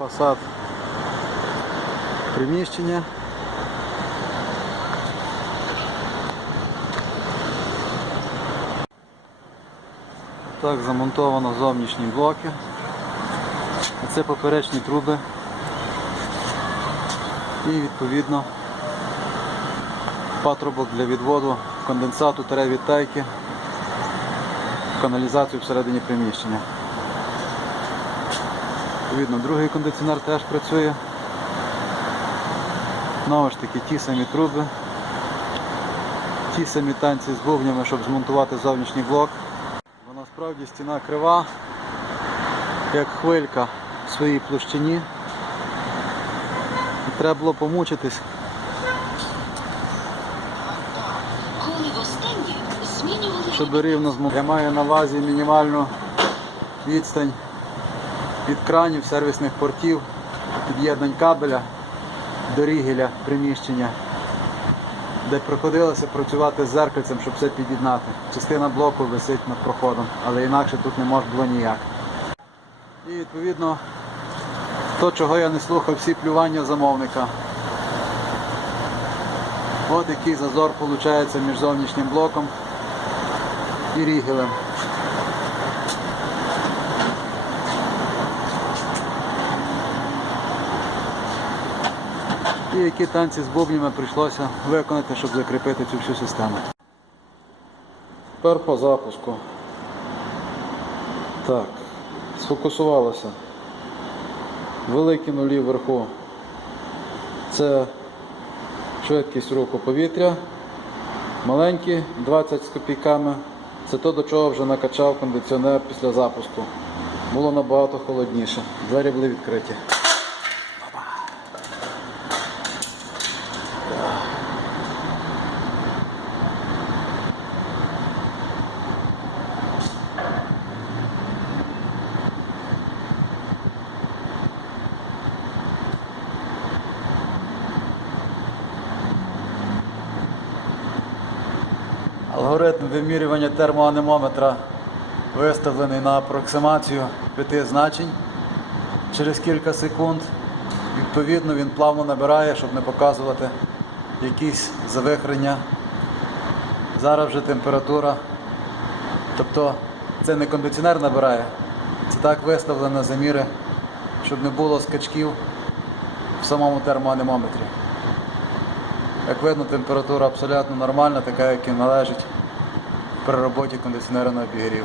Фасад приміщення. Так замонтовано зовнішні блоки. Це поперечні труби. І відповідно патрубок для відводу конденсату тере відтайки в каналізацію всередині приміщення. Відповідно, другий кондиціонер теж працює. Знову ж таки ті самі труби, ті самі танці з бубнями, щоб змонтувати зовнішній блок. Бо насправді стіна крива, як хвилька в своїй площині. І треба було помучитись. Щоб рівно змогли. Я маю на увазі мінімальну відстань від кранів, сервісних портів, під'єднань кабеля до рігеля приміщення, де приходилося працювати з зеркальцем, щоб все під'єднати. Частина блоку висить над проходом, але інакше тут не може було ніяк. І відповідно то, чого я не слухав, всі плювання замовника. От який зазор виходить між зовнішнім блоком і рігелем. І які танці з бубнями прийшлося виконати, щоб закріпити цю всю систему. Тепер по запуску. Так, сфокусувалося. Великі нулі вверху. Це швидкість руху повітря. Маленькі 20 з копійками. Це то, до чого вже накачав кондиціонер після запуску. Було набагато холодніше. Двері були відкриті. Алгоритм вимірювання термоанемометра виставлений на апроксимацію п'яти значень через кілька секунд. Відповідно, він плавно набирає, щоб не показувати якісь завихрення. Зараз вже температура. Тобто це не кондиціонер набирає, це так виставлено заміри, щоб не було скачків в самому термоанемометрі. Як видно, температура абсолютно нормальна, така, як і належить при роботі кондиціонера на обігрів.